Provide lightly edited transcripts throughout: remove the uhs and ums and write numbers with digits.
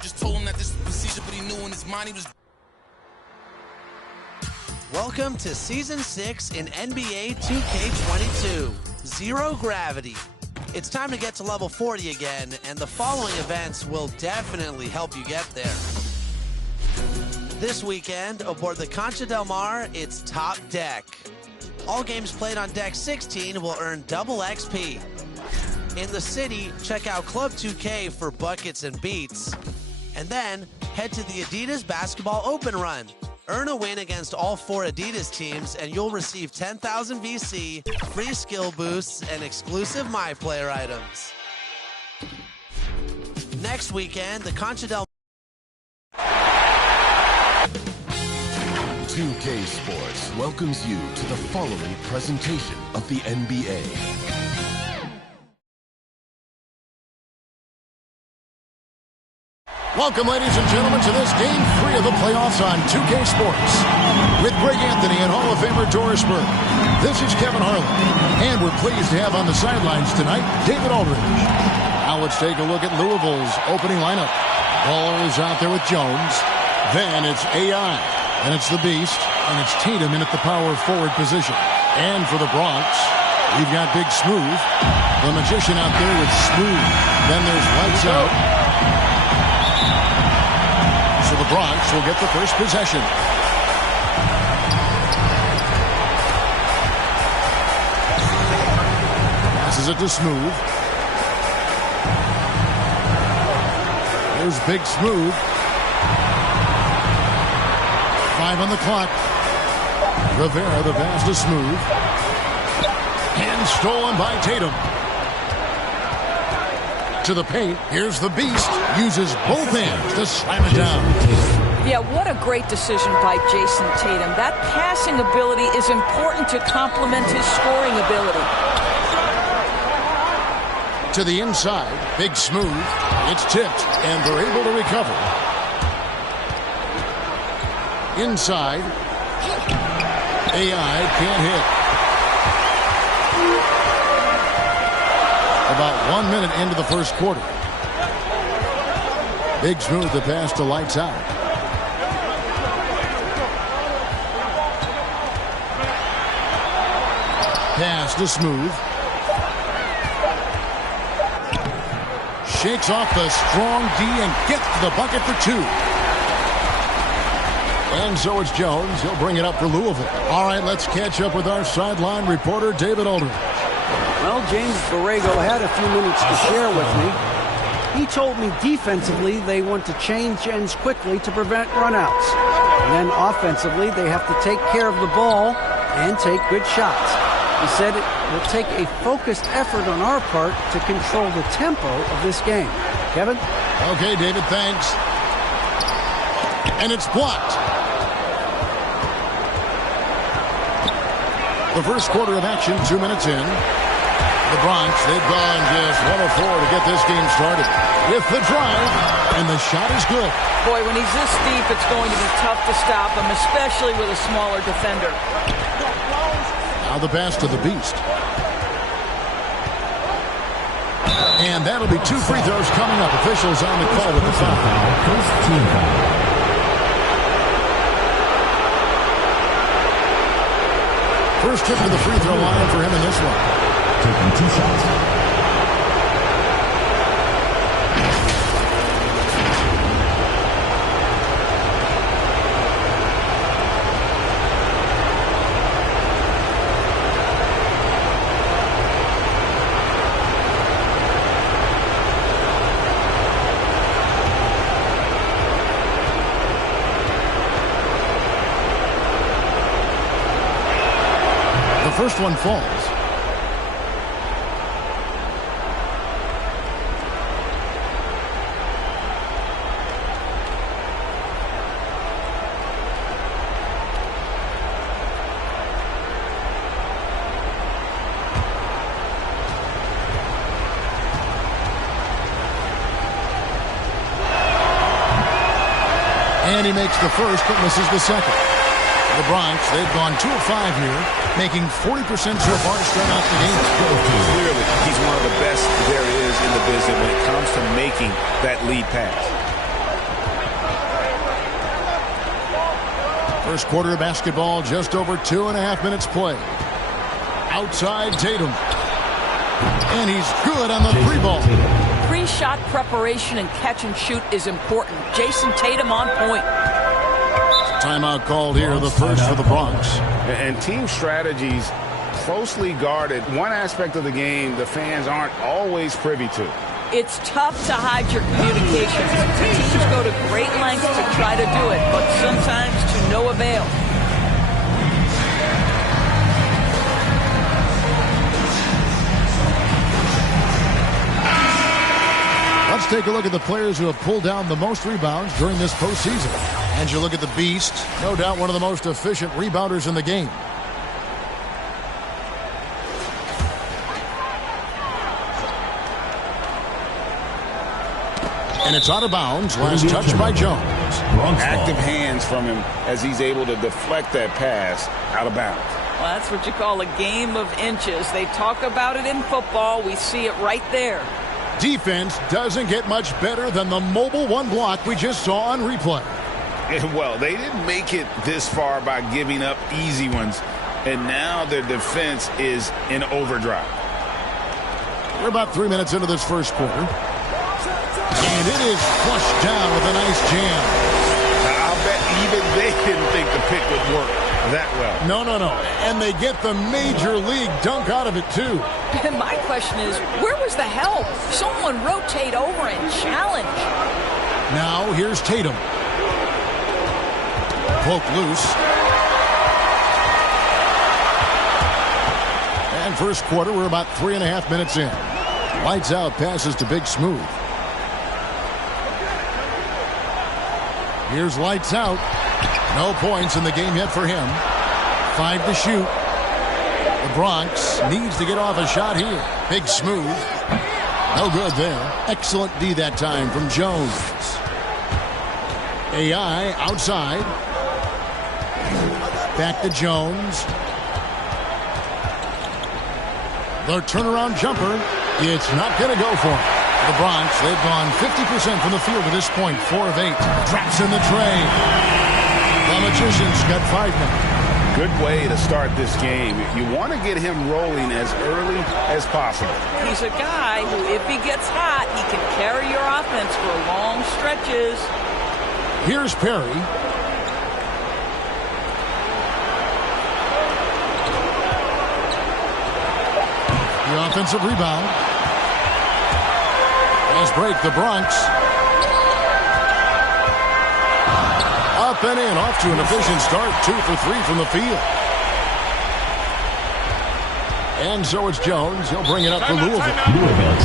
Just told him that this was procedure, but he knew in his mind he was. Welcome to Season 6 in NBA 2K22, Zero Gravity. It's time to get to level 40 again, and the following events will definitely help you get there. This weekend, aboard the Concha del Mar, it's Top Deck. All games played on Deck 16 will earn double XP. In the city, check out Club 2K for buckets and beats. And then, head to the Adidas Basketball Open Run. Earn a win against all 4 Adidas teams, and you'll receive 10,000 VC, free skill boosts, and exclusive MyPlayer items. Next weekend, the Concha del 2K Sports welcomes you to the following presentation of the NBA. Welcome, ladies and gentlemen, to this Game 3 of the playoffs on 2K Sports. With Greg Anthony and Hall of Famer Doris Burke, this is Kevin Harlan. And we're pleased to have on the sidelines tonight, David Aldridge. Now let's take a look at Louisville's opening lineup. Ball is out there with Jones. Then it's AI. And it's the Beast. And it's Tatum in at the power forward position. And for the Bronx, we've got Big Smooth. The Magician out there with Smooth. Then there's Lights Out. So the Bronx will get the first possession. Passes it to Smooth. There's Big Smooth. 5 on the clock. Rivera, the pass to Smooth. And stolen by Tatum. To the paint. Here's the Beast. Uses both hands to slam it down. Yeah, what a great decision by Jason Tatum. That passing ability is important to complement his scoring ability. To the inside. Big Smooth. It's tipped, and they're able to recover. Inside. AI can't hit. About 1 minute into the first quarter. Big Smooth, the pass to Lights Out. Pass to Smooth. Shakes off the strong D and gets the bucket for 2. And so it's Jones. He'll bring it up for Louisville. All right, let's catch up with our sideline reporter, David Aldridge. Well, James Borrego had a few minutes to share with me. He told me defensively they want to change ends quickly to prevent runouts. And then offensively they have to take care of the ball and take good shots. He said it will take a focused effort on our part to control the tempo of this game. Kevin? Okay, David, thanks. And it's blocked. The first quarter of action, 2 minutes in. The Bronx, they've gone just 1 of 4 to get this game started. With the drive, and the shot is good. Boy, when he's this deep, it's going to be tough to stop him, especially with a smaller defender. Now the pass to the Beast. And that'll be 2 free throws coming up. Officials on the call with the foul. First trip to the free throw line for him in this one. Taking 2 shots. The first one falls. And he makes the first, but misses the second. The Bronx, they've gone 2 of 5 here, making 40% so far to start out the game. Clearly, he's one of the best there is in the business when it comes to making that lead pass. First quarter of basketball, just over 2.5 minutes play. Outside Tatum. And he's good on the three ball. Pre-shot preparation and catch and shoot is important. Jason Tatum on point. Timeout called here, the first for the Bronx. And team strategies closely guarded. One aspect of the game the fans aren't always privy to. It's tough to hide your communications. Teams go to great lengths to try to do it, but sometimes to no avail. Let's take a look at the players who have pulled down the most rebounds during this postseason. And you look at the Beast, no doubt one of the most efficient rebounders in the game. And it's out of bounds. Last touch by Jones. Active hands from him as he's able to deflect that pass out of bounds. Well, that's what you call a game of inches. They talk about it in football. We see it right there. Defense doesn't get much better than the mobile one block we just saw on replay. Well, they didn't make it this far by giving up easy ones, and now their defense is in overdrive. We're about 3 minutes into this first quarter. And it is flushed down with a nice jam. I'll bet even they didn't think the pick would work that well. No. And they get the major league dunk out of it, too. And my question is, where was the help? Someone rotate over and challenge. Now, here's Tatum. Poke loose. And first quarter, we're about 3.5 minutes in. Lights out, passes to Big Smooth. Here's lights out. No points in the game yet for him. 5 to shoot. The Bronx needs to get off a shot here. Big Smooth. No good there. Excellent D that time from Jones. AI outside. Back to Jones. The turnaround jumper. It's not going to go for him. The Bronx, they've gone 50% from the field to this point. 4 of 8. Drops in the tray. The Magicians got 5 now. Good way to start this game. You want to get him rolling as early as possible. He's a guy who, if he gets hot, he can carry your offense for long stretches. Here's Perry. The offensive rebound. Fast break, the Bronx. Up and in, off to an efficient start. 2 for 3 from the field. And so it's Jones. He'll bring it up for Louisville.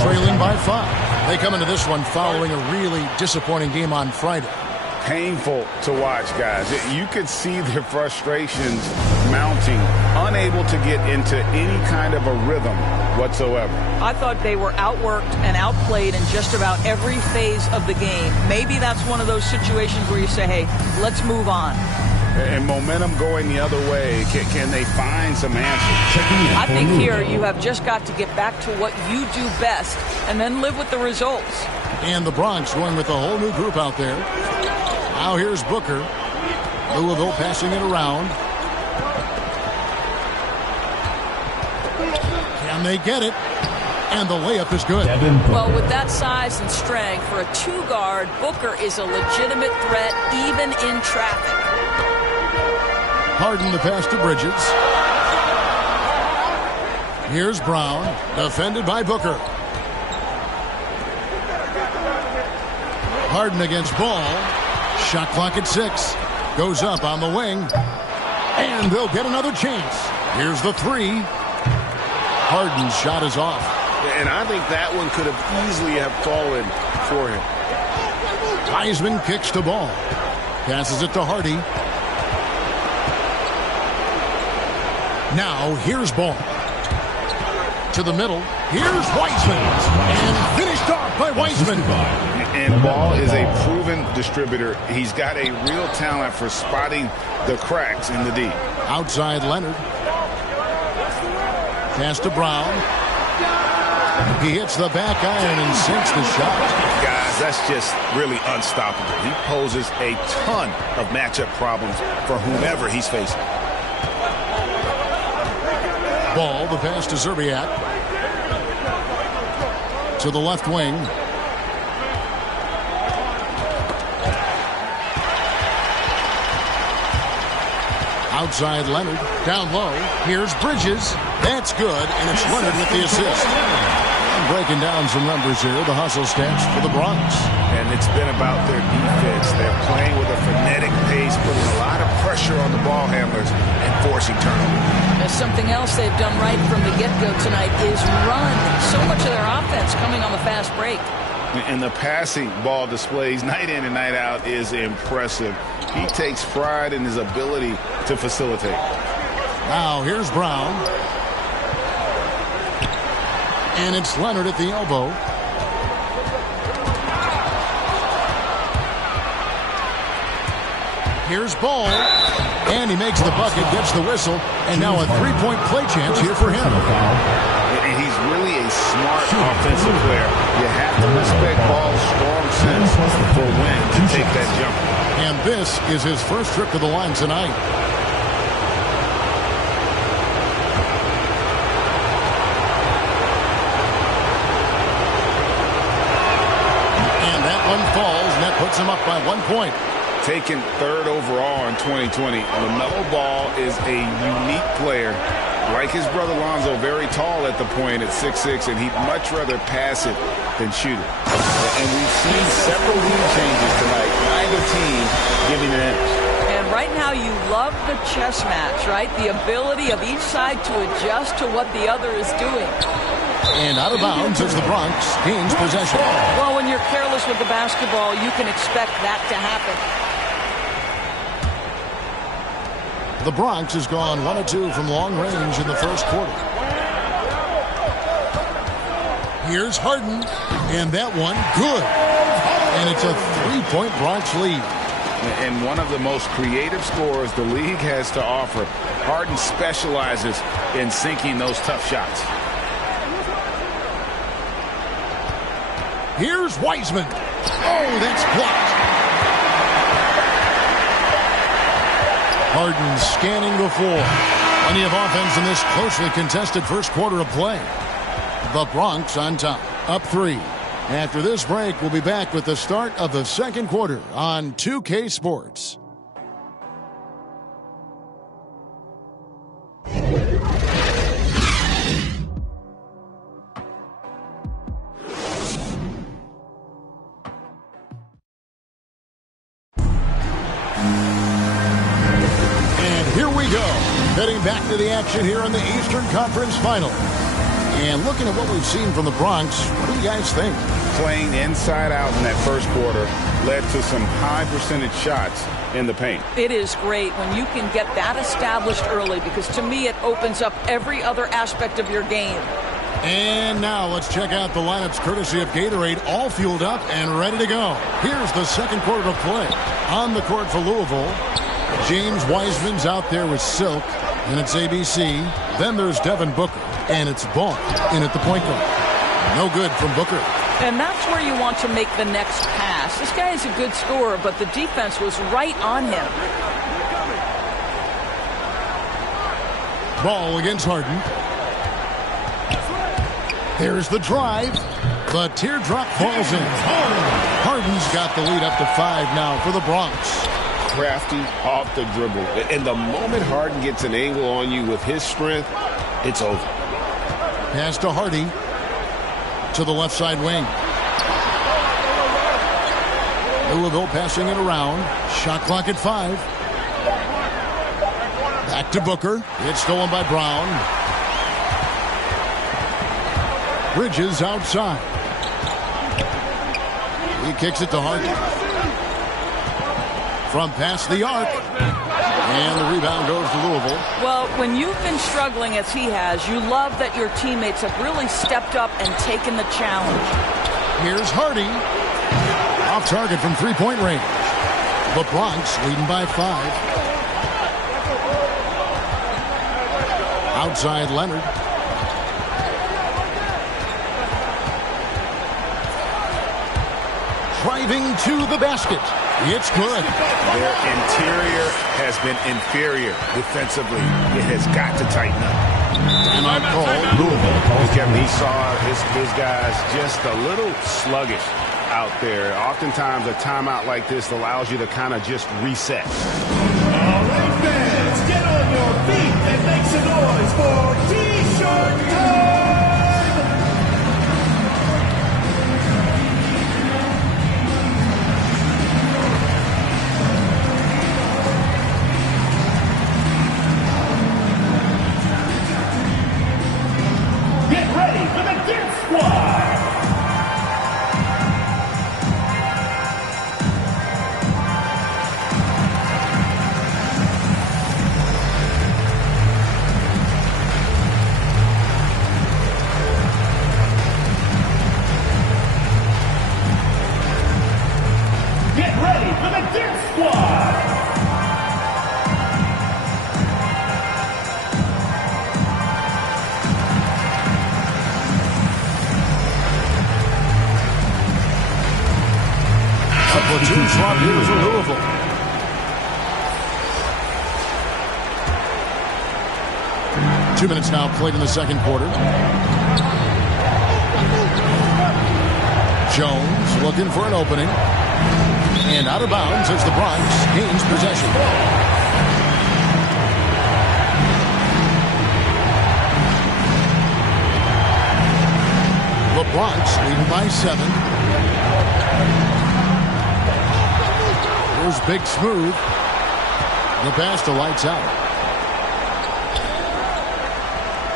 Trailing by 5. They come into this one following a really disappointing game on Friday. Painful to watch, guys. You could see their frustrations mounting, unable to get into any kind of a rhythm whatsoever. I thought they were outworked and outplayed in just about every phase of the game. Maybe that's one of those situations where you say, hey, let's move on. And momentum going the other way. Can they find some answers? I think here you have just got to get back to what you do best and then live with the results. And the Bronx going with a whole new group out there. Now here's Booker. Louisville passing it around. Can they get it? And the layup is good. Well, with that size and strength, for a 2-guard, Booker is a legitimate threat even in traffic. Harden the pass to Bridges. Here's Brown, defended by Booker. Harden against Ball. Shot clock at 6. Goes up on the wing. And they'll get another chance. Here's the 3. Harden's shot is off. And I think that one could have easily have fallen for him. Heisman kicks to Ball. Passes it to Hardy. Now here's Ball. To the middle. Here's Wiseman. And finished off by Wiseman. And Ball is a proven distributor. He's got a real talent for spotting the cracks in the D. Outside Leonard. Pass to Brown. He hits the back iron and sinks the shot. Guys, Guys, that's just really unstoppable. He poses a ton of matchup problems for whomever he's facing. Ball, the pass to Zerbiak. To the left wing. Outside Leonard. Down low. Here's Bridges. That's good, and it's Leonard with the assist. And breaking down some numbers here, the hustle stats for the Bronx. And it's been about their defense. They're playing with a frenetic pace, putting a lot of pressure on the ball handlers and forcing turnovers. There's something else they've done right from the get-go tonight is run. So much of their offense coming on the fast break. And the passing ball displays night in and night out is impressive. He takes pride in his ability to facilitate. Now here's Brown. And it's Leonard at the elbow. Here's Ball. And he makes the bucket, gets the whistle, and now a three-point play chance here for him. And he's really a smart offensive player. You have to respect Ball's strong sense for when to take that jumper. And this is his first trip to the line tonight. And that one falls, and that puts him up by 1 point. Taken third overall in 2020, LaMelo Ball is a unique player. Like his brother Lonzo, very tall at the point at 6'6", and he'd much rather pass it than shoot it. And we've seen several lead changes tonight. Neither team giving an edge. And right now you love the chess match, right? The ability of each side to adjust to what the other is doing. And out of bounds as the Bronx gains possession. Well, when you're careless with the basketball, you can expect that to happen. The Bronx has gone 1 of 2 from long range in the first quarter. Here's Harden, and that one good. And it's a 3-point Bronx lead. And one of the most creative scorers the league has to offer. Harden specializes in sinking those tough shots. Here's Wiseman. Oh, that's blocked. Harden scanning the floor. Plenty of offense in this closely contested first quarter of play. The Bronx on top, up 3. After this break, we'll be back with the start of the second quarter on 2K Sports. Heading back to the action here in the Eastern Conference Final. And looking at what we've seen from the Bronx, what do you guys think? Playing inside out in that first quarter led to some high percentage shots in the paint. It is great when you can get that established early because to me it opens up every other aspect of your game. And now let's check out the lineups courtesy of Gatorade, all fueled up and ready to go. Here's the second quarter of play. On the court for Louisville, James Wiseman's out there with Silk, and it's ABC. Then there's Devin Booker, and it's Ball in at the point guard. No good from Booker. And that's where you want to make the next pass. This guy is a good scorer, but the defense was right on him. Ball against Harden. There's the drive. The teardrop falls in. Harden's got the lead up to 5 now for the Bronx. Crafty off the dribble. And the moment Harden gets an angle on you with his strength, it's over. Pass to Hardy. To the left side wing. Louisville passing it around. Shot clock at 5. Back to Booker. It's stolen by Brown. Bridges outside. He kicks it to Hardy. From past the arc. And the rebound goes to Louisville. Well, when you've been struggling as he has, you love that your teammates have really stepped up and taken the challenge. Here's Hardy. Off target from three-point range. The Bronx leading by 5. Outside Leonard. driving to the basket. It's good. Their interior has been inferior defensively. It has got to tighten up. Timeout called. Louisville. Kevin, he saw his guys just a little sluggish out there. Oftentimes, a timeout like this allows you to kind of just reset. All right, fans, get on your feet and make some noise for T-shirt time! Get ready for the Dip Squad! Get ready for the Dip Squad! Couple of two swap here for Louisville. Two minutes now played in the second quarter. Jones looking for an opening. And out of bounds as the Bronx gains possession. The Bronx leading by 7. Here's Big Smooth. The pass to Lights Out.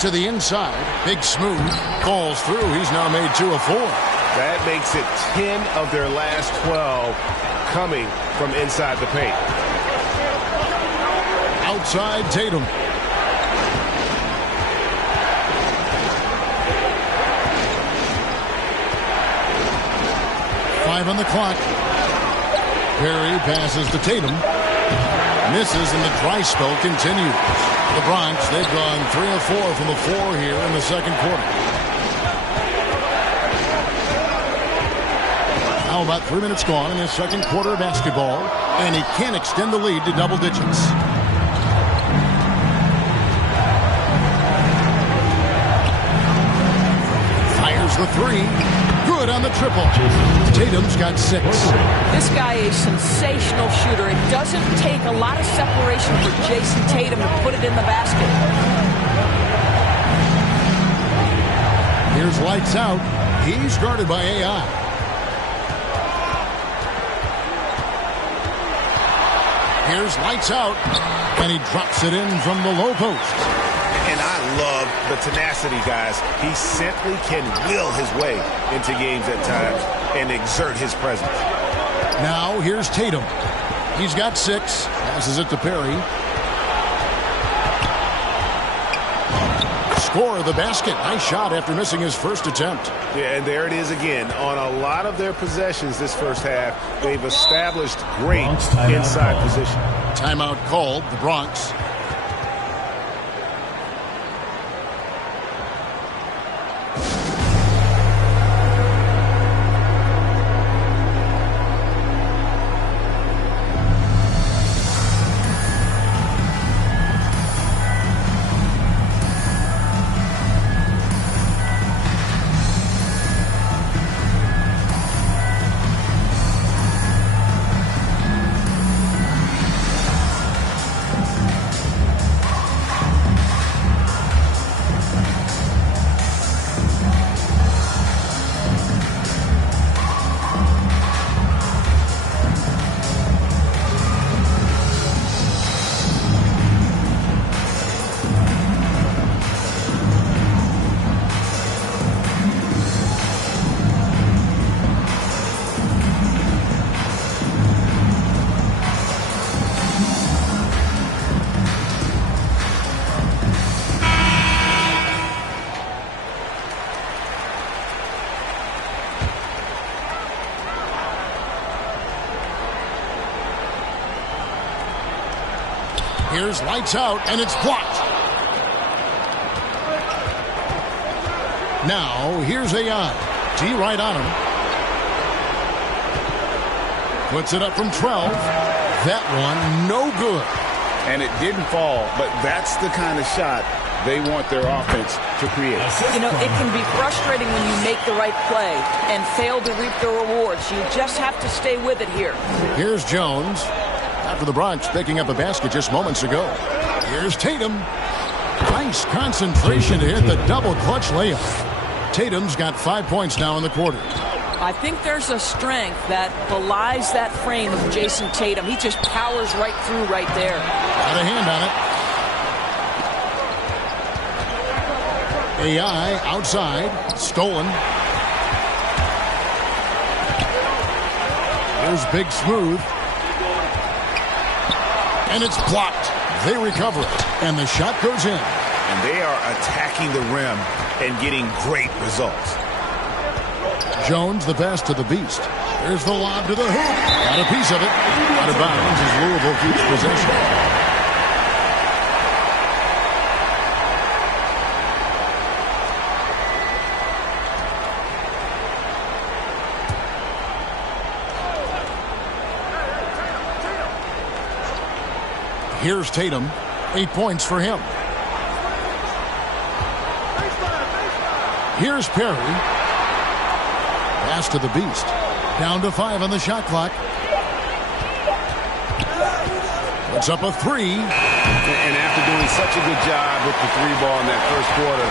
To the inside. Big Smooth falls through. He's now made 2 of 4. That makes it 10 of their last 12 coming from inside the paint. Outside Tatum. Five on the clock. Perry passes to Tatum. Misses, and the dry spell continues. The Bronx, they've gone 3 of 4 from the floor here in the second quarter. Now about 3 minutes gone in his second quarter of basketball, and he can extend the lead to double digits. Fires the 3. Good on the triple. Tatum's got 6. This guy is a sensational shooter. It doesn't take a lot of separation for Jason Tatum to put it in the basket. Here's Lights Out. He's guarded by AI. Here's Lights Out, and he drops it in from the low post. And I love the tenacity, guys. He simply can will his way into games at times and exert his presence. Now here's Tatum. He's got 6. Passes it to Perry. Score the basket. Nice shot after missing his first attempt. Yeah, and there it is again. On a lot of their possessions this first half, they've established great inside position. Timeout called, the Bronx. Here's Lights Out, and it's blocked. Now, here's AI. T right on him. Puts it up from 12. That one, no good. And it didn't fall, but that's the kind of shot they want their offense to create. You know, it can be frustrating when you make the right play and fail to reap the rewards. You just have to stay with it here. Here's Jones. After the Bronx picking up a basket just moments ago. Here's Tatum. Nice concentration to hit the double clutch layup. Tatum's got 5 points now in the quarter. I think there's a strength that belies that frame of Jason Tatum. He just powers right through right there. Got a hand on it. AI outside. Stolen. Here's Big Smooth. And it's blocked. They recover it. And the shot goes in. And they are attacking the rim and getting great results. Jones, the pass to the Beast. There's the lob to the hoop. Got a piece of it. Out of bounds as Louisville keeps possession. Here's Tatum. 8 points for him. Here's Perry. Pass to the Beast. Down to 5 on the shot clock. Puts up a 3. And after doing such a good job with the 3 ball in that first quarter,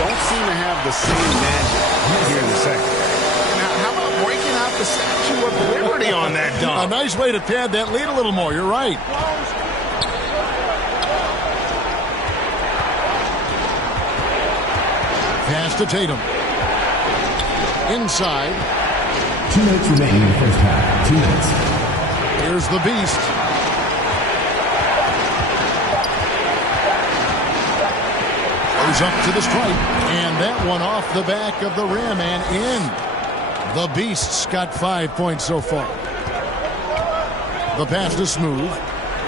don't seem to have the same magic here in the second. Now, how about breaking out the Statue of Liberty on that dunk? A nice way to pad that lead a little more. You're right. Pass to Tatum. Inside. 2 minutes remaining in the first half. 2 minutes. Here's the Beast. Goes up to the stripe. And that one off the back of the rim and in. The Beast's got 5 points so far. The pass to Smooth.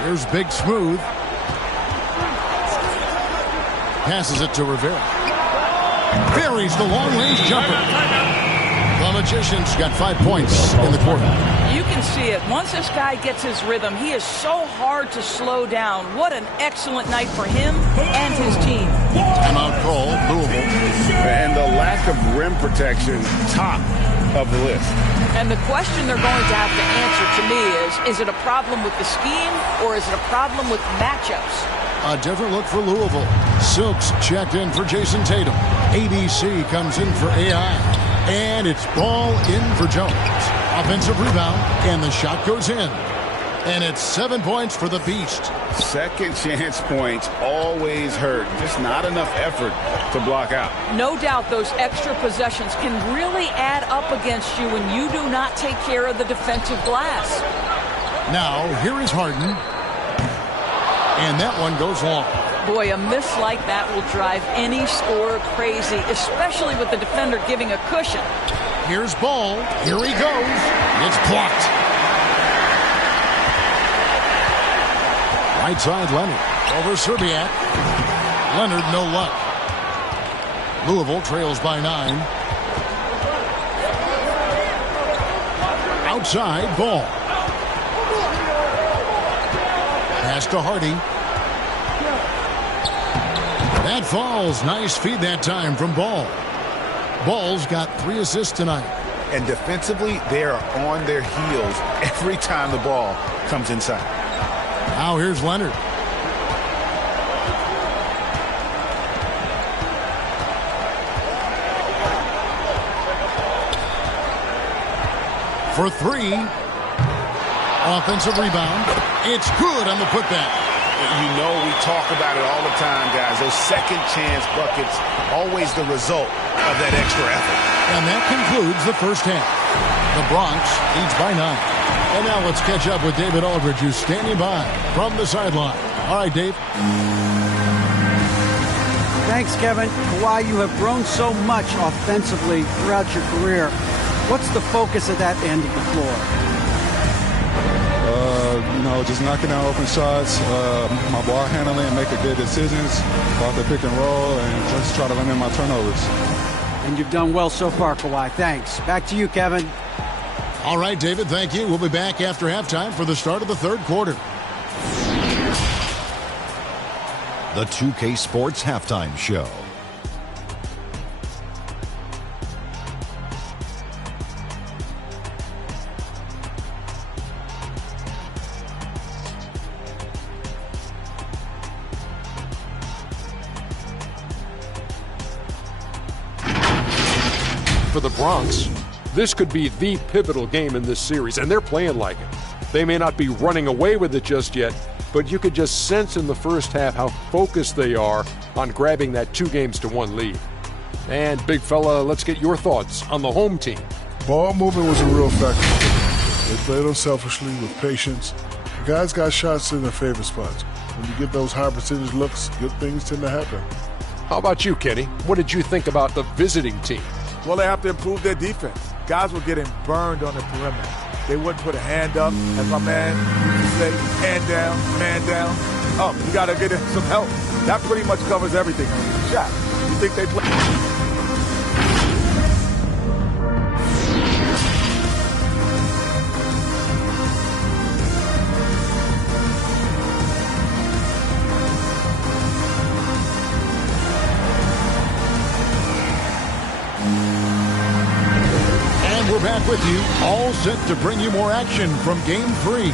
Here's Big Smooth. Passes it to Rivera. Buries the long-range jumper. The Magician's got 5 points in the quarter. You can see it. Once this guy gets his rhythm, he is so hard to slow down. What an excellent night for him and his team. Timeout call, Louisville. And the lack of rim protection, top of the list. And the question they're going to have to answer to me is it a problem with the scheme or is it a problem with matchups? A different look for Louisville. Silks checked in for Jason Tatum. ABC comes in for AI. And it's ball in for Jones. Offensive rebound, and the shot goes in. And it's 7 points for the Beast. Second chance points always hurt. Just not enough effort to block out. No doubt those extra possessions can really add up against you when you do not take care of the defensive glass. Now, here is Harden. And that one goes long. Boy, a miss like that will drive any scorer crazy, especially with the defender giving a cushion. Here's Ball. Here he goes. It's blocked. Right side, Leonard. Over Serbiak. Leonard, no luck. Louisville trails by 9. Outside, Ball. Pass to Hardy. That falls. Nice feed that time from Ball. Ball's got 3 assists tonight. And defensively, they are on their heels every time the ball comes inside. Now here's Leonard. For 3. Offensive rebound. It's good on the putback. You know we talk about it all the time, guys. Those second chance buckets, always the result of that extra effort. And that concludes the first half. The Bronx leads by 9. And now let's catch up with David Aldridge, who's standing by from the sideline. All right, Dave. Thanks, Kevin. Kawhi, you have grown so much offensively throughout your career. What's the focus of that end of the floor? Just knocking down open shots, my ball handling, making good decisions off the pick and roll, and just try to limit my turnovers. And you've done well so far, Kawhi. Thanks. Back to you, Kevin. All right, David, thank you. We'll be back after halftime for the start of the third quarter. The 2K Sports Halftime Show. For the Bronx, this could be the pivotal game in this series, and they're playing like it. They may not be running away with it just yet, but you could just sense in the first half how focused they are on grabbing that 2-1 lead. And, big fella, let's get your thoughts on the home team. Ball movement was a real factor. They played unselfishly with patience. The guys got shots in their favorite spots. When you get those high percentage looks, good things tend to happen. How about you, Kenny? What did you think about the visiting team? Well, they have to improve their defense. Guys were getting burned on the perimeter. They wouldn't put a hand up. As my man used to say, hand down, man down. Oh, you got to get some help. That pretty much covers everything. Shot. You think they play? We're back with you, all set to bring you more action from Game 3.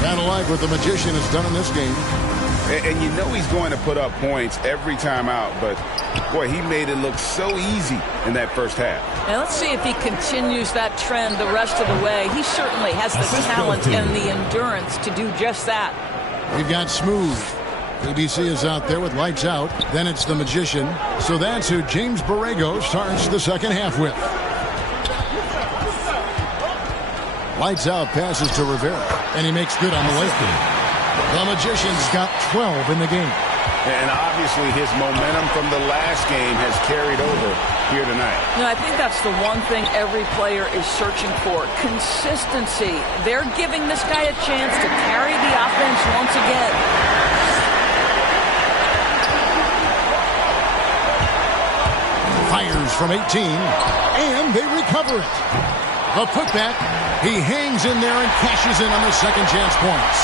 Kind of like what the Magician has done in this game. And you know he's going to put up points every time out, but, boy, he made it look so easy in that first half. Now let's see if he continues that trend the rest of the way. He certainly has the talent and the endurance to do just that. We've got Smooth. ABC is out there with lights out. Then it's the Magician. So that's who James Borrego starts the second half with. Lights out, passes to Rivera, and he makes good on the layup. The Magician's got 12 in the game. And obviously his momentum from the last game has carried over here tonight. I think that's the one thing every player is searching for, consistency. They're giving this guy a chance to carry the offense once again. Fires from 18, and they recover it. The putback, he hangs in there and cashes in on the second chance points.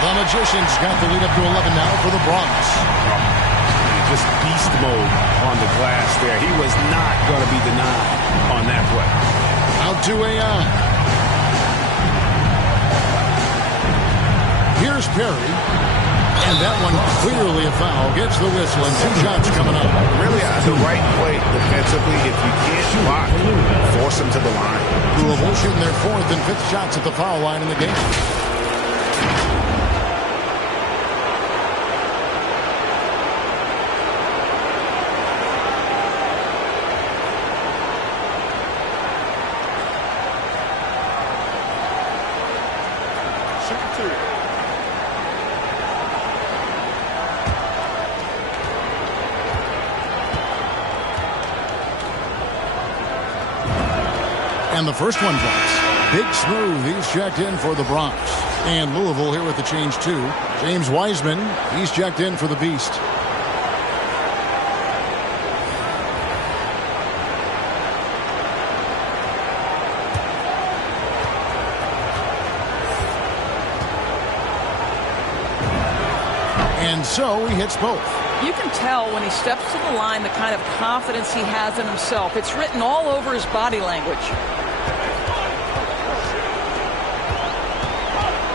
The Magician's got the lead up to 11 now for the Bronx. Just beast mode on the glass there. He was not going to be denied on that play. Out to Ayon. Here's Perry. And that one clearly a foul. Gets the whistle and 2 shots coming up. Really the right play defensively. If you can't block, force him to the line. Louisville shooting their 4th and 5th shots at the foul line in the game. And the first one drops. Big Smooth, he's checked in for the Bronx. And Louisville here with the change too. James Wiseman, he's checked in for the Beast. And so he hits both. You can tell when he steps to the line the kind of confidence he has in himself. It's written all over his body language.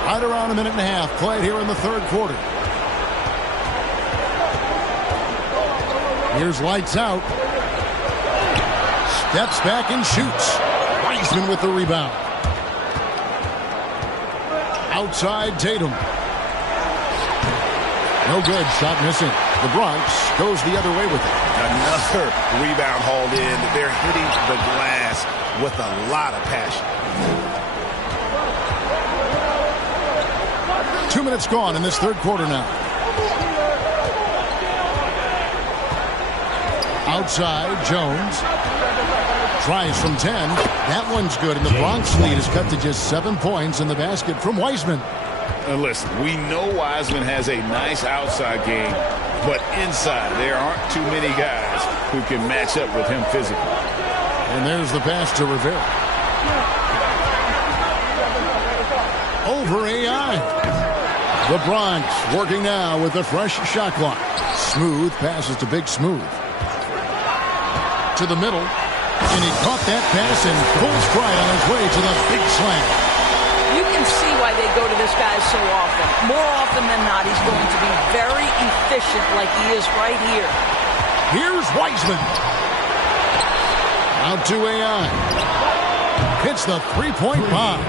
Right around a minute and a half played here in the third quarter. Here's lights out. Steps back and shoots. Wiseman with the rebound. Outside Tatum. No good. Shot missing. The Bronx goes the other way with it. Another rebound hauled in. They're hitting the glass with a lot of passion. 2 minutes gone in this third quarter now. Outside, Jones. Tries from 10. That one's good, and the Bronx lead is cut to just 7 points in the basket from Wiseman. Listen, we know Wiseman has a nice outside game, but inside there aren't too many guys who can match up with him physically. And there's the pass to Rivera. for AI. The Bronx working now with a fresh shot clock. Smooth passes to Big Smooth. To the middle. And he caught that pass in full stride on his way to the big slam. You can see why they go to this guy so often. More often than not, he's going to be very efficient like he is right here. Here's Wiseman. Out to AI. Hits the three-point bomb.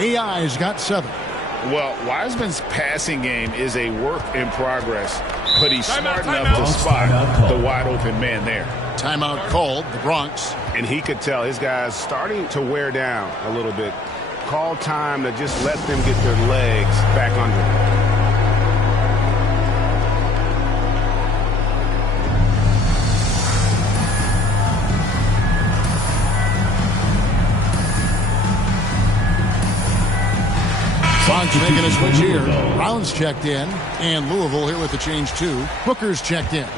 AI's got 7. Well, Wiseman's passing game is a work in progress, but he's smart enough to spot the wide-open man there. Timeout called, the Bronx. And he could tell his guys starting to wear down a little bit. Call time to just let them get their legs back under them. Bronx making a switch here. Brown's checked in, and Louisville here with the change too. Booker's checked in.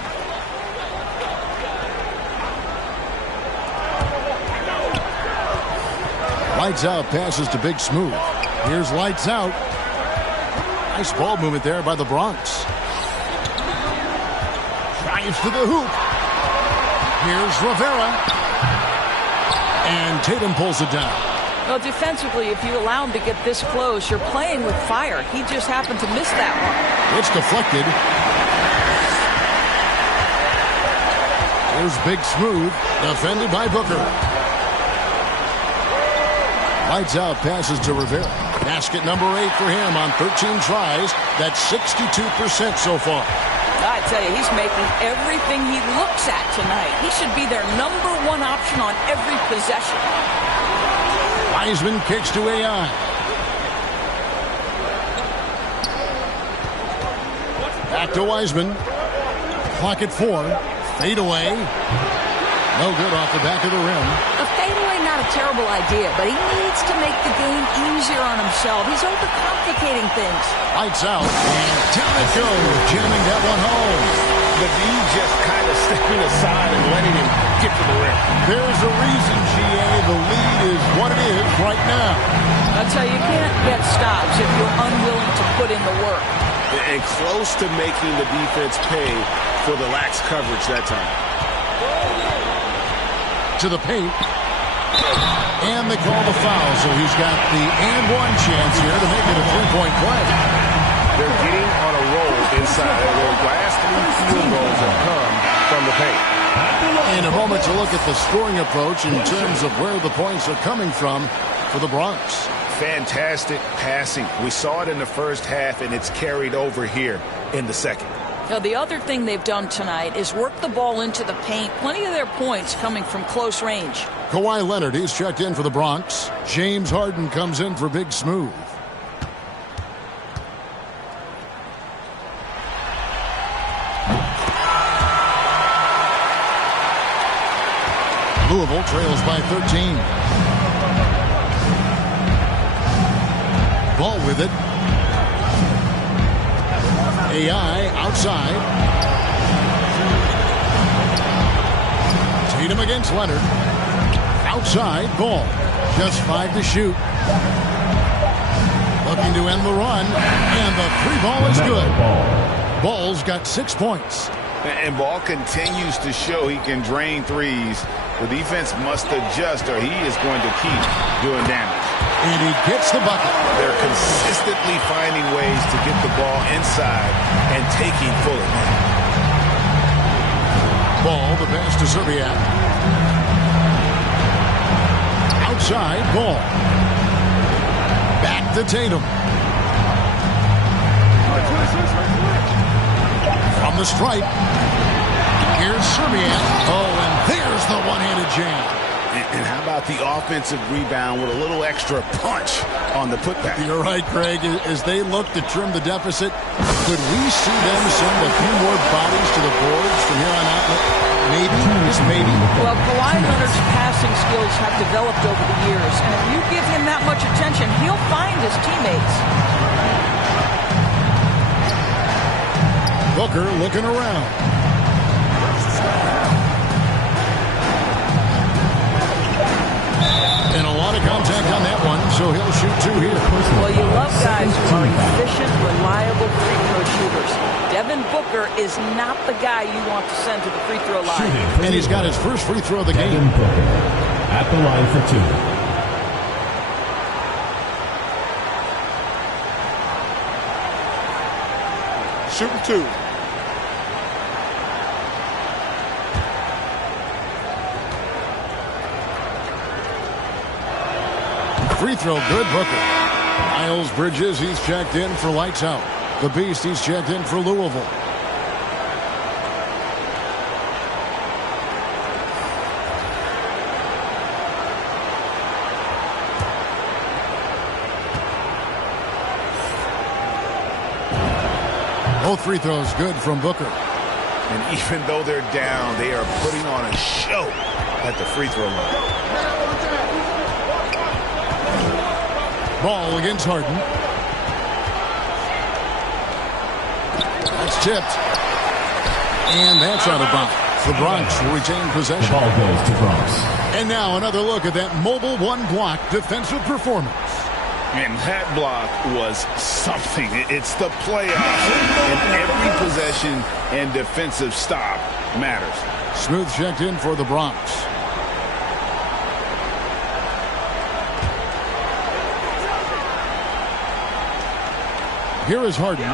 Lights out, passes to Big Smooth. Here's lights out. Nice ball movement there by the Bronx. Drives to the hoop. Here's Rivera. And Tatum pulls it down. Well, defensively, if you allow him to get this close, you're playing with fire. He just happened to miss that one. It's deflected. Here's Big Smooth, defended by Booker. Lights out, passes to Rivera. Basket number 8 for him on 13 tries. That's 62% so far. I tell you, he's making everything he looks at tonight. He should be their number 1 option on every possession. Wiseman kicks to AI. Back to Wiseman. Clock at 4. Fade away. No good off the back of the rim. A fadeaway, not a terrible idea, but he needs to make the game easier on himself. He's overcomplicating things. Lights out, and down it goes, jamming that one home. The D just kind of stepping aside and letting him get to the rim. There's a reason, GA. The lead is what it is right now. I tell you, you can't get stops if you're unwilling to put in the work. And close to making the defense pay for the lax coverage that time. To the paint. And they call the foul, so he's got the and one chance here to make it a three-point play. They're getting on a roll inside. Their last 3 field goals have come from the paint. And a moment to look at the scoring approach in terms of where the points are coming from for the Bronx. Fantastic passing. We saw it in the first half, and it's carried over here in the second. Now, the other thing they've done tonight is work the ball into the paint. Plenty of their points coming from close range. Kawhi Leonard, he's checked in for the Bronx. James Harden comes in for Big Smooth. Louisville trails by 13. Ball with it. AI outside. Tatum against Leonard. Outside, ball. Just 5 to shoot. Looking to end the run. And the 3-ball is good. Ball's got 6 points. And Ball continues to show he can drain threes. The defense must adjust or he is going to keep doing damage. And he gets the bucket. They're consistently finding ways to get the ball inside and taking full advantage. Ball, the pass to Serbiak. Outside, ball. Back to Tatum. From the stripe. Here's Serbiak. Oh, and there's the one-handed jam. And how about the offensive rebound with a little extra punch on the putback? You're right, Craig. As they look to trim the deficit, could we see them send a few more bodies to the boards from here on out? Maybe, just maybe. Well, Kawhi Leonard's passing skills have developed over the years, and if you give him that much attention, he'll find his teammates. Booker looking around. And a lot lot of contact on that one, so he'll shoot 2 here. Well, you love guys who are efficient, reliable free throw shooters. Devin Booker is not the guy you want to send to the free throw line. And he's got his first free throw of the game. Devin Booker at the line for 2. Shooting 2. Free throw, good, Booker. Miles Bridges, he's checked in for lights out. The Beast, he's checked in for Louisville. Both free throws good from Booker. And even though they're down, they are putting on a show at the free throw line. Ball against Harden. That's tipped. And that's out of bounds. The Bronx will retain possession. The ball goes to Bronx. And now another look at that mobile one block defensive performance. And that block was something. It's the playoffs. And every possession and defensive stop matters. Smooth checked in for the Bronx. Here is Harden.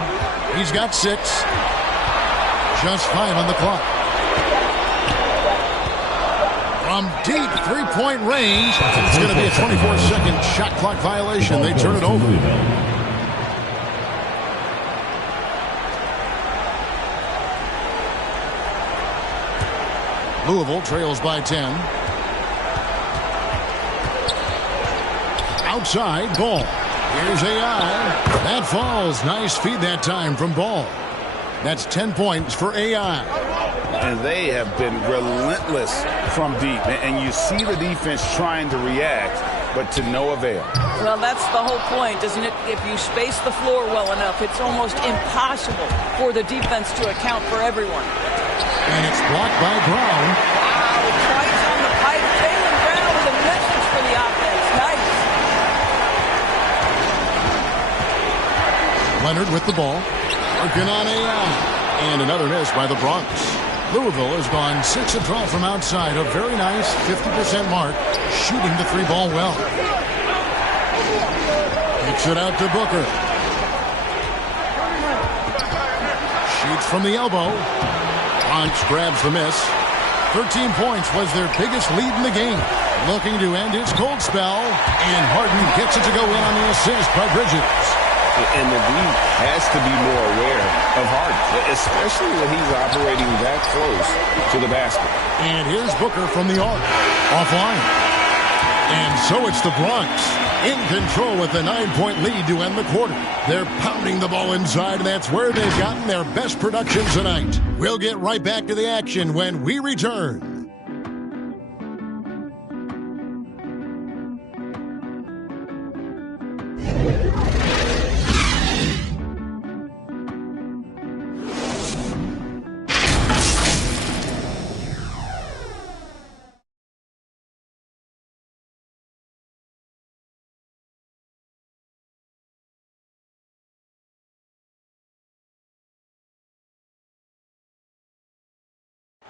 He's got 6. Just 5 on the clock. From deep three-point range, it's going to be a 24-second shot clock violation. They turn it over. Louisville trails by 10. Outside, Ball. Here's AI. That falls. Nice feed that time from Ball. That's 10 points for AI. And they have been relentless from deep. And you see the defense trying to react, but to no avail. Well, that's the whole point, isn't it? If you space the floor well enough, it's almost impossible for the defense to account for everyone. And it's blocked by Brown. Wow, twice on the pipe. Jaylen Brown with a message for the offense. Nice. Leonard with the ball. Working on AI. And another miss by the Bronx. Louisville has gone 6 of 12 from outside. A very nice 50% mark. Shooting the 3-ball well. Kicks it out to Booker. Shoots from the elbow. Bronx grabs the miss. 13 points was their biggest lead in the game. Looking to end his cold spell. And Harden gets it to go in on the assist by Bridges. And the league has to be more aware of Harden, especially when he's operating that close to the basket. And here's Booker from the arc. Offline. And so it's the Bronx in control with a 9-point lead to end the quarter. They're pounding the ball inside, and that's where they've gotten their best production tonight. We'll get right back to the action when we return.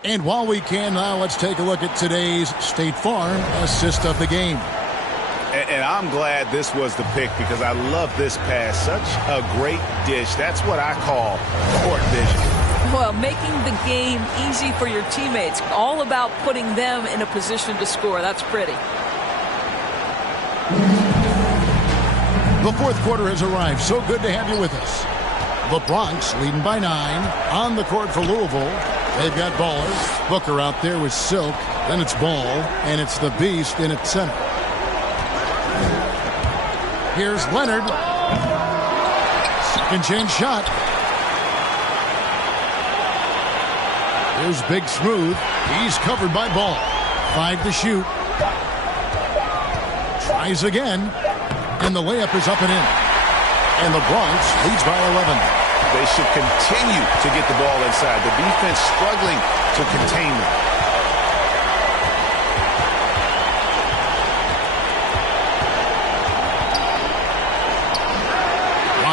And while we can now, let's take a look at today's State Farm assist of the game. And I'm glad this was the pick because I love this pass. Such a great dish. That's what I call court vision. Well, making the game easy for your teammates. All about putting them in a position to score. That's pretty. The fourth quarter has arrived. So good to have you with us. The Bronx leading by 9 on the court for Louisville. They've got ballers. Booker out there with Silk. Then it's Ball. And it's the Beast in its center. Here's Leonard. Second chance shot. Here's Big Smooth. He's covered by Ball. 5 to shoot. Tries again. And the layup is up and in. And the Bronx leads by 11. They should continue to get the ball inside. The defense struggling to contain them.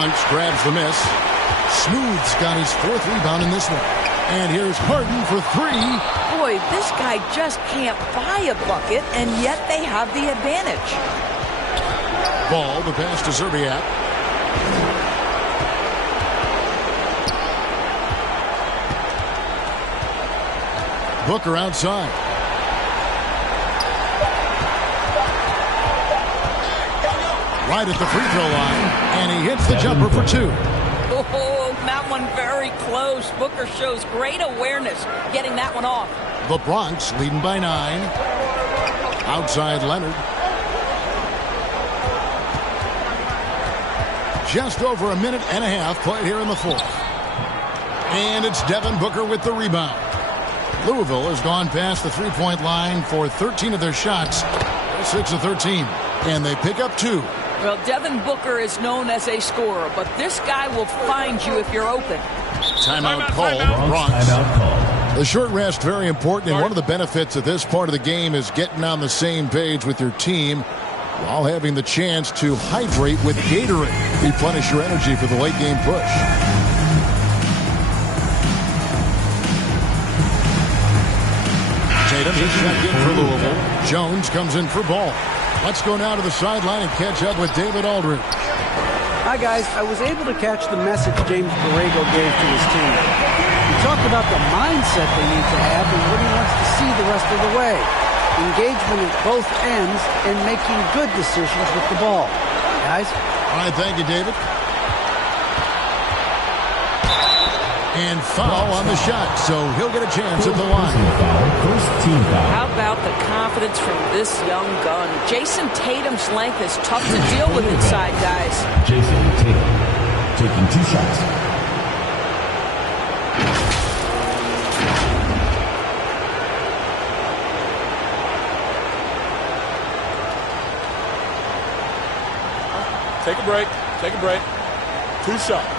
Bronx grabs the miss. Smooth's got his 4th rebound in this one. And here's Harden for 3. Boy, this guy just can't buy a bucket, and yet they have the advantage. Ball, the pass to Zerbiak. Booker outside. Right at the free throw line, and he hits the jumper for 2. Oh, that one very close. Booker shows great awareness getting that one off. The Bronx leading by 9. Outside Leonard. Just over a minute and a half played here in the 4th. And it's Devin Booker with the rebound. Louisville has gone past the three-point line for 13 of their shots. 6 of 13. And they pick up 2. Well, Devin Booker is known as a scorer, but this guy will find you if you're open. Timeout call. Bronx. The short rest, very important, and one of the benefits of this part of the game is getting on the same page with your team while having the chance to hydrate with Gatorade. Replenish your energy for the late game push. Tatum is checked in for Louisville. Jones comes in for Ball. Let's go now to the sideline and catch up with David Aldridge. Hi, guys. I was able to catch the message James Borrego gave to his team. He talked about the mindset they need to have and what he wants to see the rest of the way. Engagement at both ends and making good decisions with the ball. Guys? All right, thank you, David. And foul on the shot, so he'll get a chance at the line. How about the confidence from this young gun? Jason Tatum's length is tough to deal with inside, guys. Jason Tatum taking 2 shots. Take a break. Take a break. 2 shots.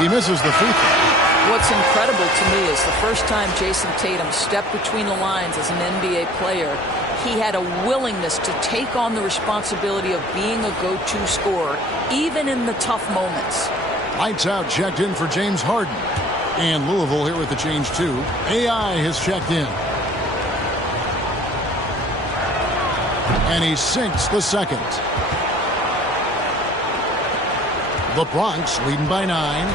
He misses the free throw. What's incredible to me is the first time Jason Tatum stepped between the lines as an NBA player, he had a willingness to take on the responsibility of being a go-to scorer, even in the tough moments. Lights out, checked in for James Harden. And Louisville here with the change, too. AI has checked in. And he sinks the second. The Bronx leading by 9.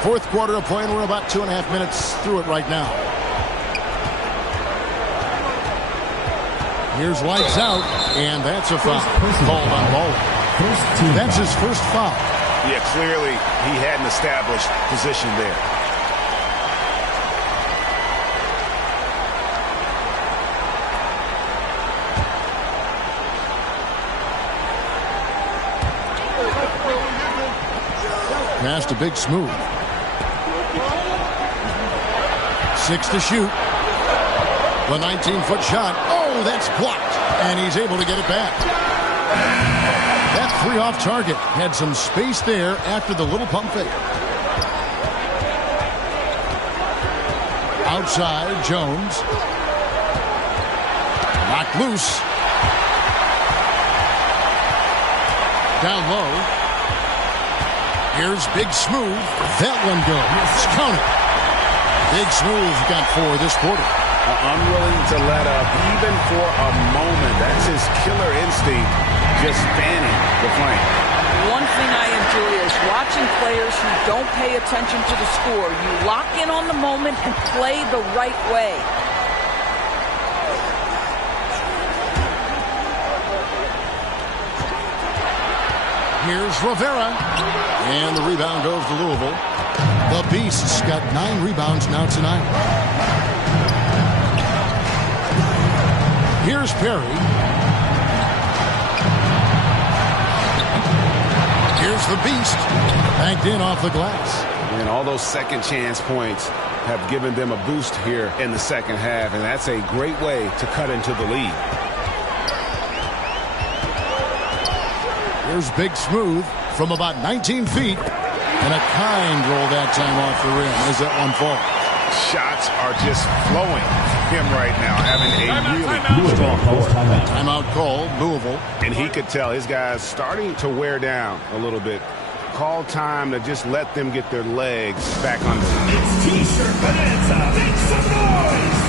4th quarter of play, and we're about 2.5 minutes through it right now. Here's lights out, and that's a foul. Called on Ball. That's his first foul. Yeah, clearly he hadn't established position there. Pass to Big Smooth. 6 to shoot. The 19-foot shot. Oh, that's blocked. And he's able to get it back. That 3 off target. Had some space there after the little pump fake. Outside, Jones. Knocked loose. Down low. Here's Big Smooth. That one goes. Count it. Big Smooth got 4 this quarter. Unwilling to let up even for a moment. That's his killer instinct, just fanning the flame. One thing I enjoy is watching players who don't pay attention to the score. You lock in on the moment and play the right way. Here's Rivera. And the rebound goes to Louisville. The Beasts got 9 rebounds now tonight. Here's Perry. Here's the Beast. Banked in off the glass. And all those second chance points have given them a boost here in the second half. And that's a great way to cut into the lead. Here's Big Smooth from about 19 feet. And a kind roll that time off the rim as that one falls. Shots are just flowing him right now, having a really strong quarter. Timeout call, Louisville. And he could tell his guys starting to wear down a little bit. Call time to just let them get their legs back under them. It's T-shirt Bonanza. Make some noise!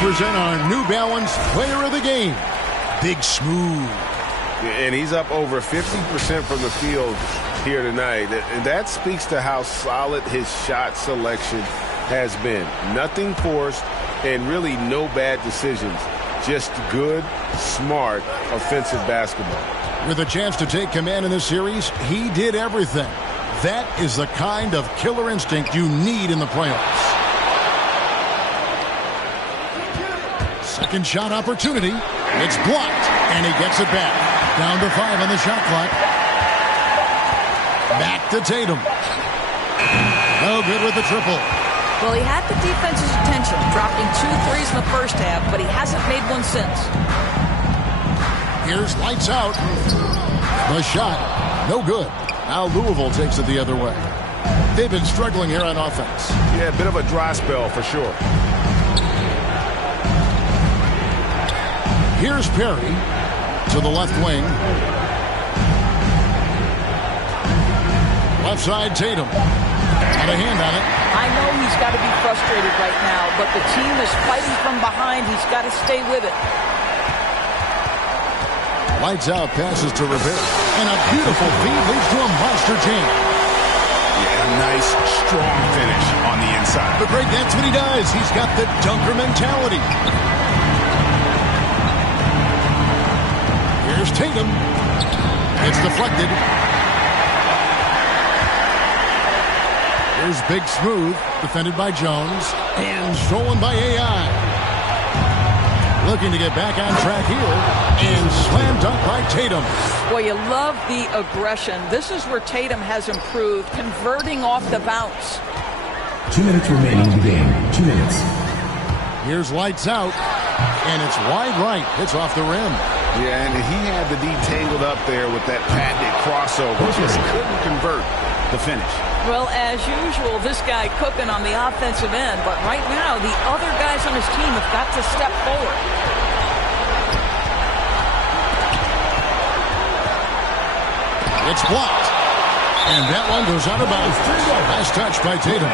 Present our New Balance Player of the Game, Big Smooth. And he's up over 50% from the field here tonight. And that speaks to how solid his shot selection has been. Nothing forced and really no bad decisions. Just good, smart, offensive basketball. With a chance to take command in this series, he did everything. That is the kind of killer instinct you need in the playoffs. Second shot opportunity. It's blocked, and he gets it back. Down to 5 on the shot clock. Back to Tatum. No good with the triple. Well, he had the defense's attention, dropping 2 threes in the first half, but he hasn't made one since. Here's lights out. The shot, no good. Now Louisville takes it the other way. They've been struggling here on offense. Yeah, a bit of a dry spell for sure. Here's Perry to the left wing. Left side, Tatum. Got a hand on it. I know he's got to be frustrated right now, but the team is fighting from behind. He's got to stay with it. Lights out, passes to Rivera. And a beautiful feed leads to a monster jam. Yeah, nice, strong finish on the inside. But Greg, that's what he does. He's got the dunker mentality. Here's Tatum. It's deflected. Here's Big Smooth, defended by Jones, and stolen by AI. Looking to get back on track here, and slam dunk by Tatum. Boy, you love the aggression. This is where Tatum has improved, converting off the bounce. 2 minutes remaining in the game. 2 minutes. Here's lights out, and it's wide right. It's off the rim. Yeah, and he had the D tangled up there with that patented crossover. Just couldn't convert the finish. Well, as usual, this guy cooking on the offensive end. But right now, the other guys on his team have got to step forward. It's blocked. And that one goes out of bounds. Last touch by Tatum.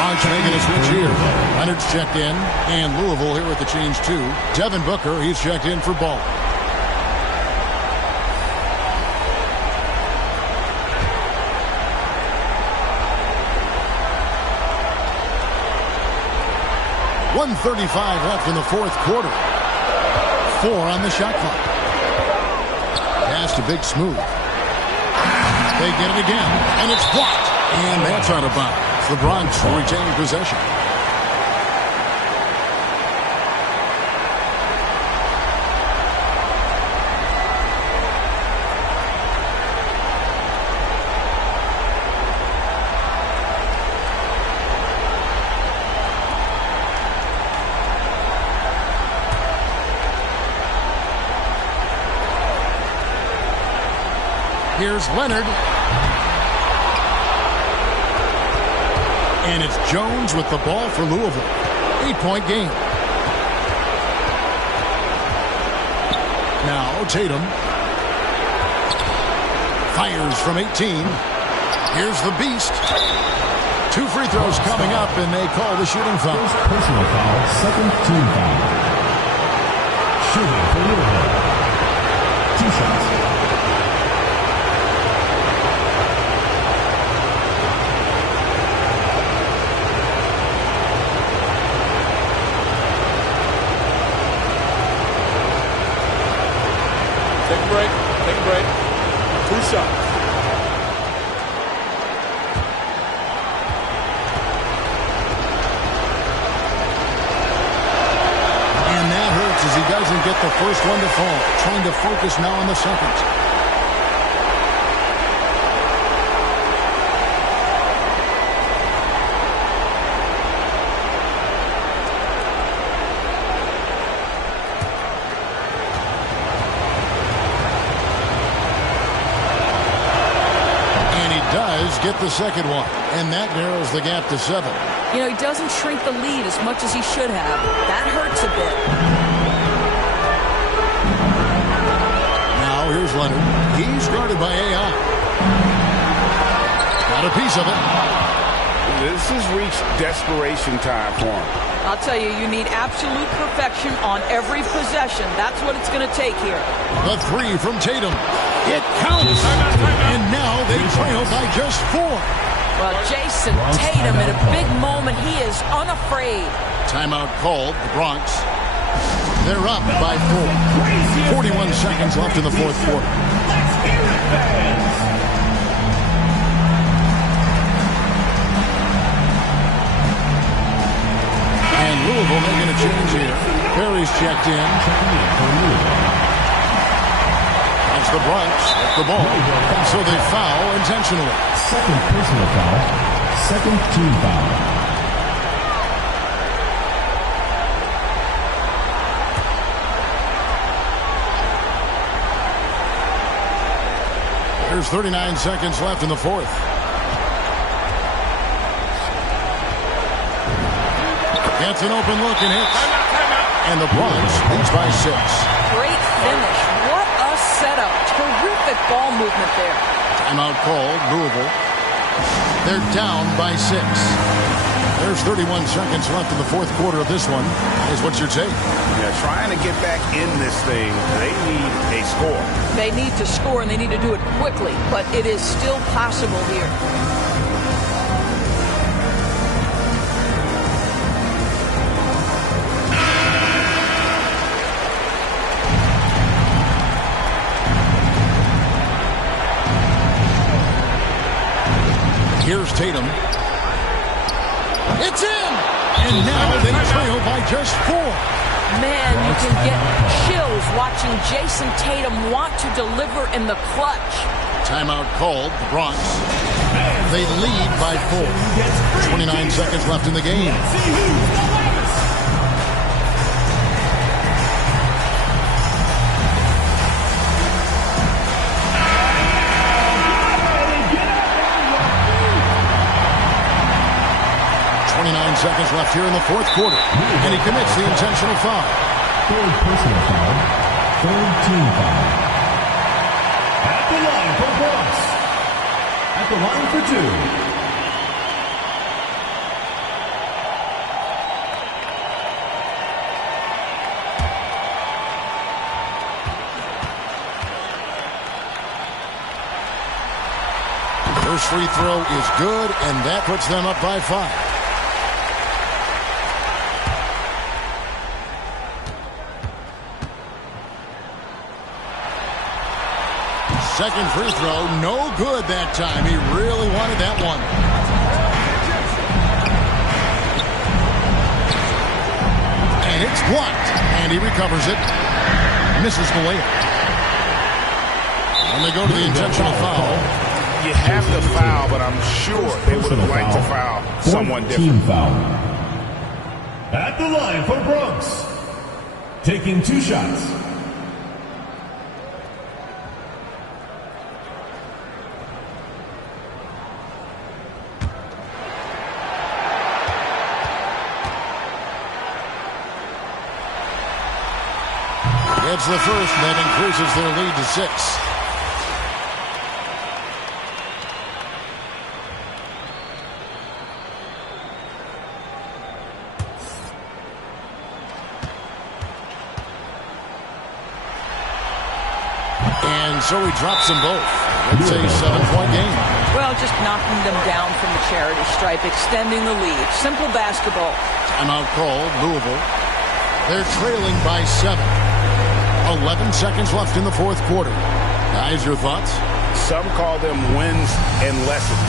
Bronx making a switch here. Leonard's checked in, and Louisville here with the change too. Devin Booker, he's checked in for Ball. .135 left in the fourth quarter. 4 on the shot clock. Pass to Big Smooth. They get it again, and it's blocked. And that's out of bounds. The Bronx retaining possession. Here's Leonard. And it's Jones with the ball for Louisville. 8-point game. Now Tatum. Fires from 18. Here's the Beast. 2 free throws coming up, and they call the shooting foul. First personal foul, second team foul. Shooting for Louisville. 2 shots. Take a break. 2 shots. And that hurt he doesn't get the first one to fall. Trying to focus now on the second. Get the second one, and that narrows the gap to 7. You know, he doesn't shrink the lead as much as he should have. That hurts a bit. Now here's Leonard. He's guarded by AI. Got a piece of it. This has reached desperation time for him. I'll tell you, you need absolute perfection on every possession. That's what it's going to take here. The 3 from Tatum. It counts. And now they trail by just 4. Well, Jason Tatum in a big moment. He is unafraid. Timeout called. The Bronx. They're up by 4. 41 seconds left in the fourth quarter. Let's hear it, fans. And Louisville making a change here. Perry's checked in. That's the Bronx. That's the ball. And so they foul intentionally. Second personal foul. Second team foul. There's 39 seconds left in the fourth. Gets an open look and hits. And the Bronx leads by 6. Great finish. What a setup. Terrific ball movement there. Timeout called. Louisville. They're down by 6. There's 31 seconds left in the fourth quarter of this one. Is what's your take? Yeah, trying to get back in this thing, they need a score. They need to score, and they need to do it quickly, but it is still possible here. Here's Tatum. It's in! And now they trail by just 4. Man, you can get chills watching Jason Tatum want to deliver in the clutch. Timeout called. The Bronx. They lead by 4. 29 seconds left in the game. Seconds left here in the fourth quarter, and he commits the intentional foul. Third personal foul, third team foul. At the line for Bronx. At the line for 2. First free throw is good, and that puts them up by 5. Second free throw, no good that time. He really wanted that one. And it's blocked. And he recovers it. Misses the layup. And they go to the intentional foul. You have to foul, but I'm sure they would have liked to foul someone different. Team foul. At the line for Bronx. Taking 2 shots. It's the first, that increases their lead to 6. And so he drops them both. It's a 7-point game. Well, just knocking them down from the charity stripe, extending the lead. Simple basketball. Timeout called. Louisville. They're trailing by 7. 11 seconds left in the fourth quarter. Guys, your thoughts? Some call them wins and lessons.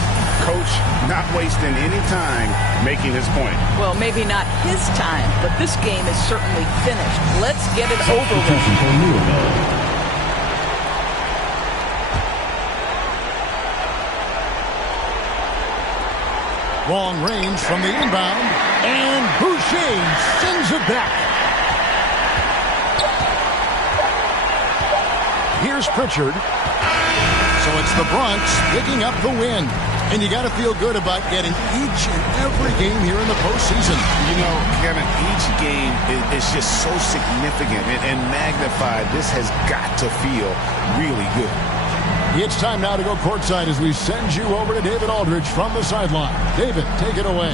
Coach not wasting any time making his point. Well, maybe not his time, but this game is certainly finished. Let's get it over with. Long range from the inbound, and Boucher sends it back. Here's Pritchard. So it's the Bronx picking up the win. And you got to feel good about getting each and every game here in the postseason. You know, Kevin, each game is just so significant and magnified. This has got to feel really good. It's time now to go courtside as we send you over to David Aldridge from the sideline. David, take it away.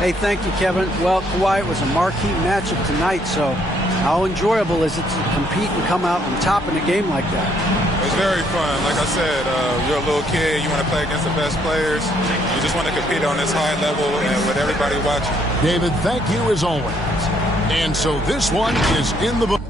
Hey, thank you, Kevin. Well, Kawhi, it was a marquee matchup tonight, so how enjoyable is it to compete and come out on top in a game like that? It's very fun. Like I said, you're a little kid. You want to play against the best players. You just want to compete on this high level and with everybody watching. David, thank you as always. And so this one is in the book.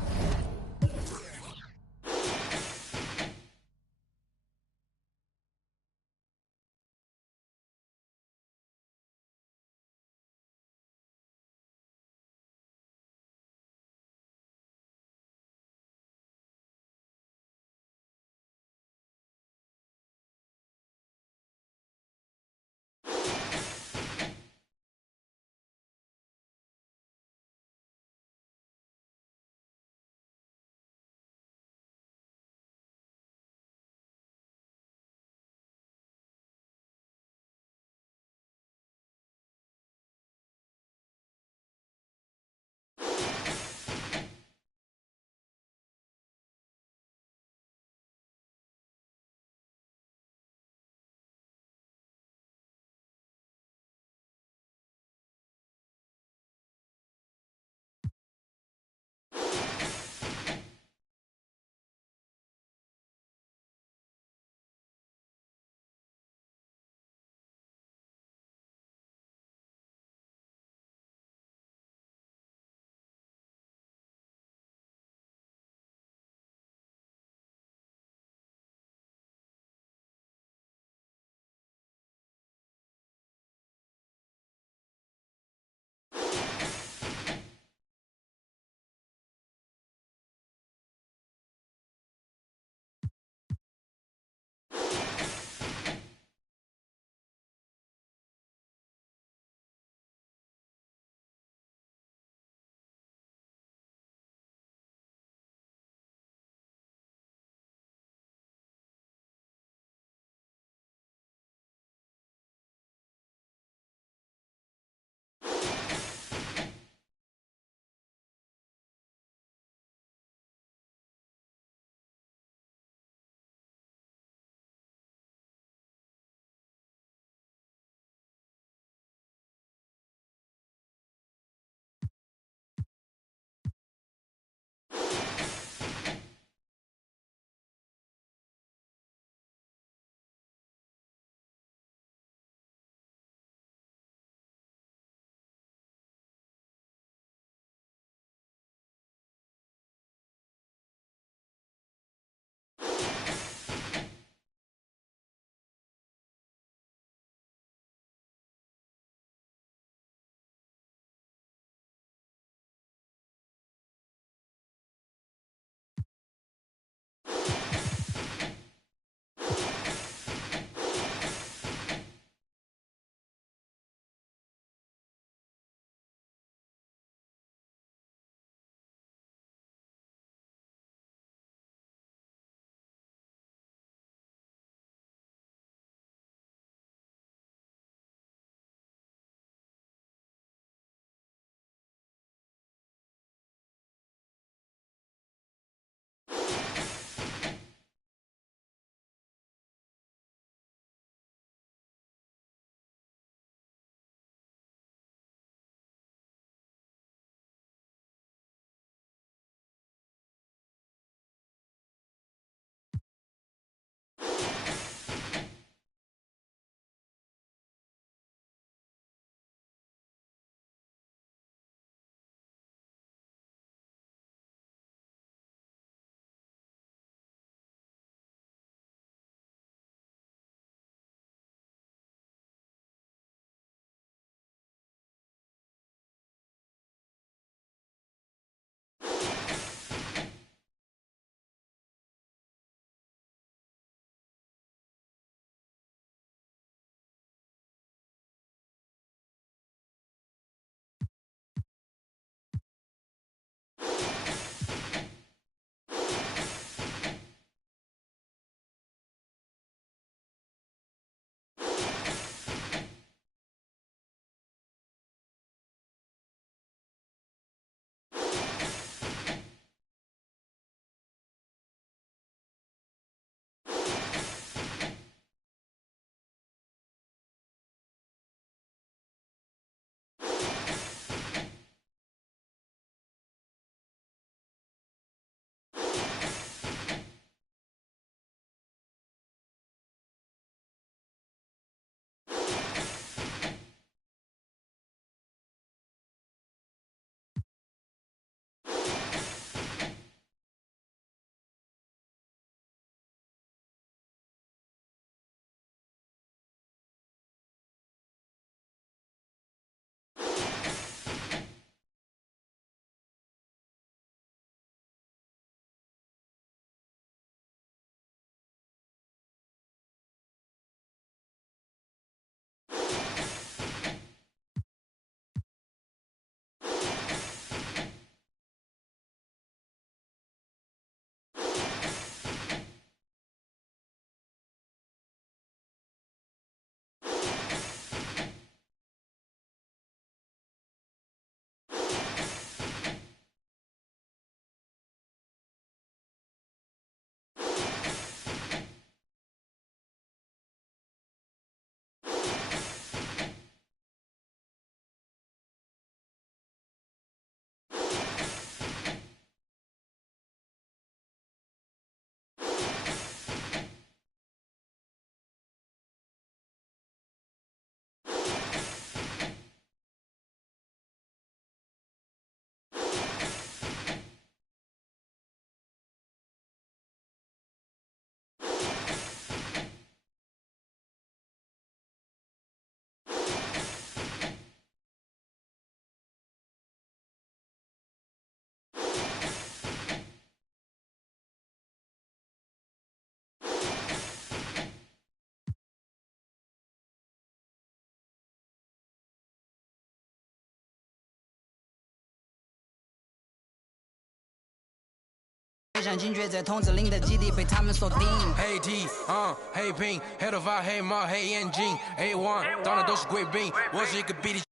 想精确在通指令的基地被他们锁定。黑 T，黑兵，黑头发，黑帽，黑眼镜，A1，当然都是贵宾，我是一个 BD。